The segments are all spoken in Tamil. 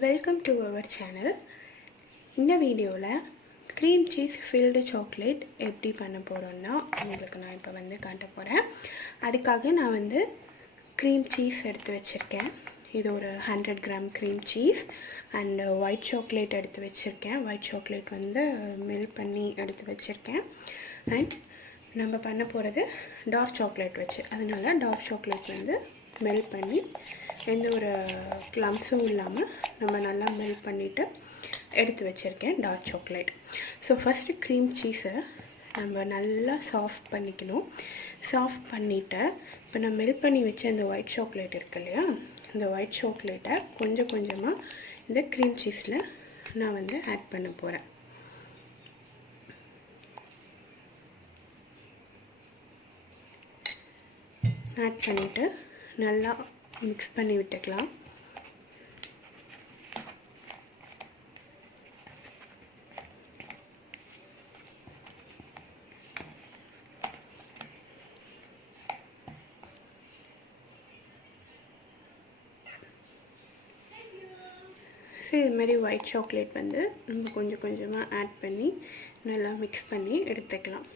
Welcome to our channel. இந்த வீடியோவில் க்ரீம் சீஸ் ஃபில்டு சாக்லேட் எப்படி பண்ண போகிறோன்னா உங்களுக்கு நான் இப்போ வந்து காட்ட போகிறேன். அதுக்காக நான் வந்து க்ரீம் சீஸ் எடுத்து வச்சுருக்கேன். இது ஒரு 100 gram cream cheese and white chocolate எடுத்து வச்சுருக்கேன். ஒயிட் சாக்லேட் வந்து மெல்ட் பண்ணி எடுத்து வச்சுருக்கேன். அண்ட் நம்ம பண்ண போகிறது டார்க் சாக்லேட் வச்சு, அதனால டார்க் சாக்லேட் வந்து மெல்ட் பண்ணி எந்த ஒரு க்ளம்ஸும் இல்லாமல் நம்ம நல்லா மெல்ட் பண்ணிவிட்டு எடுத்து வச்சுருக்கேன் dark chocolate. So first cream சீஸை நம்ம நல்லா சாஃப்ட் பண்ணிக்கணும். சாஃப்ட் பண்ணிவிட்டு இப்போ நான் மெல்ட் பண்ணி வச்ச அந்த ஒயிட் சாக்லேட் இருக்கு இல்லையா, இந்த ஒயிட் சாக்லேட்டை கொஞ்சம் கொஞ்சமாக இந்த க்ரீம் சீஸில் நான் வந்து ஆட் பண்ண போகிறேன். ஆட் பண்ணிவிட்டு நல்லா மிக்ஸ் பண்ணி விட்டுக்கலாம். ஸோ இது மாதிரி ஒயிட் சாக்லேட் வந்து நம்ம கொஞ்சம் கொஞ்சமாக ஆட் பண்ணி நல்லா மிக்ஸ் பண்ணி எடுத்துக்கலாம்.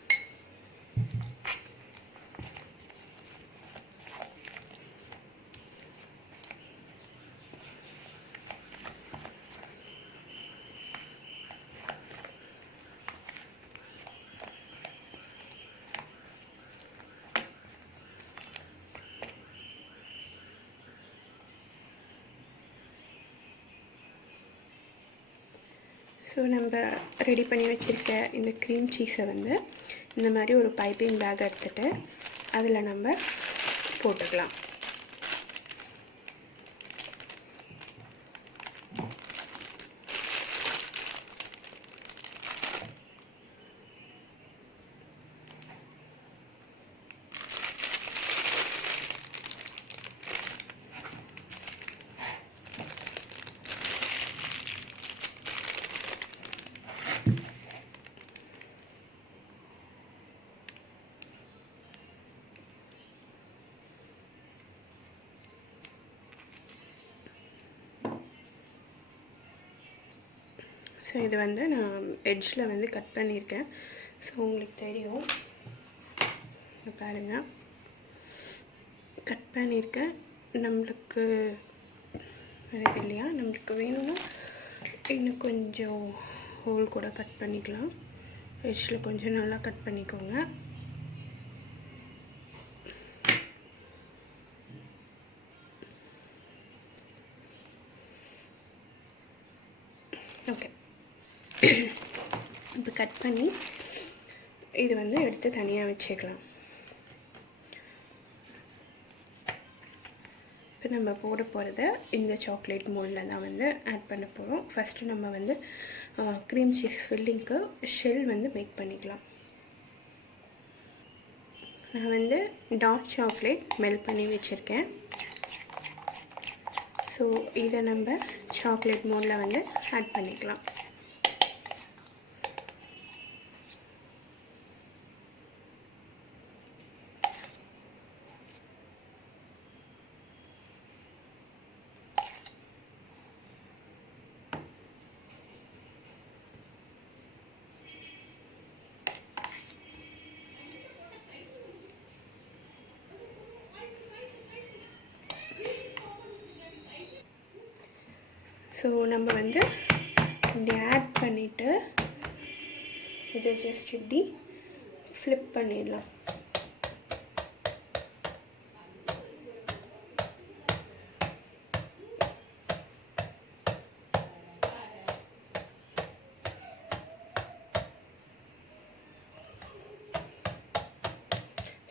ஸோ நம்ம ரெடி பண்ணி வச்சுருக்க இந்த க்ரீம் சீஸை வந்து இந்த மாதிரி ஒரு பைப்பிங் பேக் எடுத்துகிட்டு அதில் நம்ம போட்டுக்கலாம். ஸோ இது வந்து நான் எட்ஜில் வந்து கட் பண்ணியிருக்கேன். ஸோ உங்களுக்கு தெரியும், பாருங்கள் கட் பண்ணியிருக்கேன். நம்மளுக்கு வருது இல்லையா, நம்மளுக்கு வேணும்னா இன்னும் கொஞ்சம் ஹோல் கூட கட் பண்ணிக்கலாம். எட்ஜில் கொஞ்சம் நல்லா கட் பண்ணிக்கோங்க. ஓகே, இப்போ கட் பண்ணி இது வந்து எடுத்து தனியாக வச்சுக்கலாம். இப்போ நம்ம போட போகிறத இந்த சாக்லேட் மோல்டில் தான் வந்து ஆட் பண்ண போகிறோம். ஃபஸ்ட்டு நம்ம வந்து க்ரீம் சீஸ் ஃபில்லிங்க்கு ஷெல் வந்து மேக் பண்ணிக்கலாம். நான் வந்து டார்க் சாக்லேட் மெல்ட் பண்ணி வச்சுருக்கேன். ஸோ இதை நம்ம சாக்லேட் மோல்டில் வந்து ஆட் பண்ணிக்கலாம். ஸோ நம்ம வந்து இப்படி ஆட் பண்ணிவிட்டு இதை ஜஸ்ட் இப்படி ஃப்ளிப் பண்ணிடலாம்.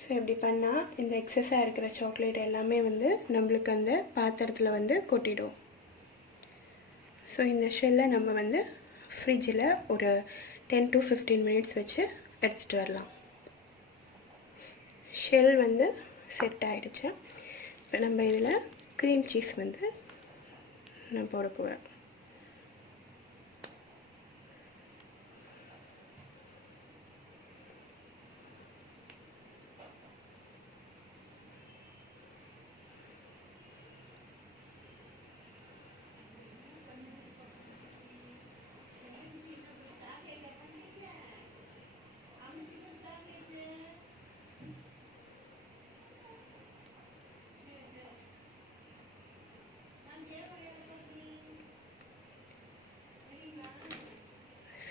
ஸோ இப்படி பண்ணால் இந்த எக்ஸஸாக இருக்கிற சாக்லேட் எல்லாமே வந்து நம்மளுக்கு அந்த பாத்திரத்தில் வந்து கொட்டிடும். ஸோ இந்த ஷெல்லை நம்ம வந்து ஃப்ரிட்ஜில் ஒரு 10 to 15 மினிட்ஸ் வச்சு எடுத்துகிட்டு வரலாம். ஷெல் வந்து செட் ஆகிடுச்சு. இப்போ நம்ம இதில் க்ரீம் சீஸ் வந்து நான் போட போகிறேன்.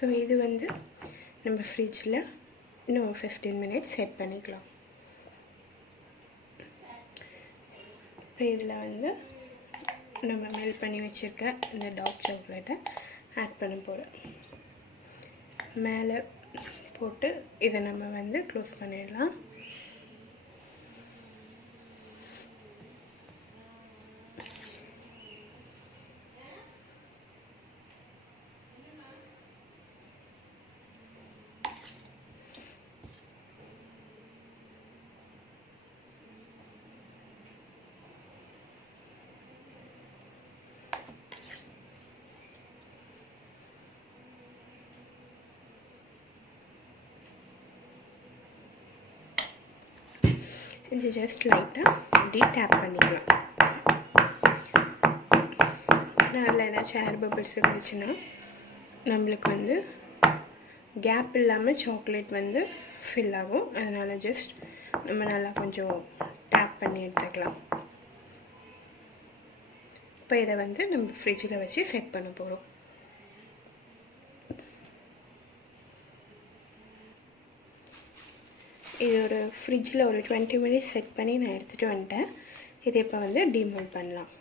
ஸோ இது வந்து நம்ம ஃப்ரிட்ஜில் இன்னும் 15 மினிட்ஸ் செட் பண்ணிக்கலாம். இப்போ இதில் வந்து நம்ம மெல்ட் பண்ணி வச்சுருக்க இந்த டார்க் சாக்லேட்டை ஆட் பண்ண போகிறோம். மேலே போட்டு இதை நம்ம வந்து க்ளோஸ் பண்ணிடலாம். இது ஜஸ்ட் லைட்டாக அப்படி டேப் பண்ணிக்கலாம். அதில் ஏதாச்சும் ஏர் பபிள்ஸ் இருந்துச்சுன்னா நம்மளுக்கு வந்து கேப் இல்லாமல் சாக்லேட் வந்து ஃபில் ஆகும். அதனால் ஜஸ்ட் நம்ம நல்லா கொஞ்சம் டேப் பண்ணி எடுத்துக்கலாம். இப்போ இதை வந்து நம்ம ஃப்ரிட்ஜில் வச்சு செட் பண்ண போகிறோம். இது ஒரு ஃப்ரிட்ஜில் ஒரு 20 மினிட்ஸ் செட் பண்ணி நான் எடுத்துகிட்டு வந்துட்டேன். இதை இப்போ வந்து டீமோல்ட் பண்ணலாம்.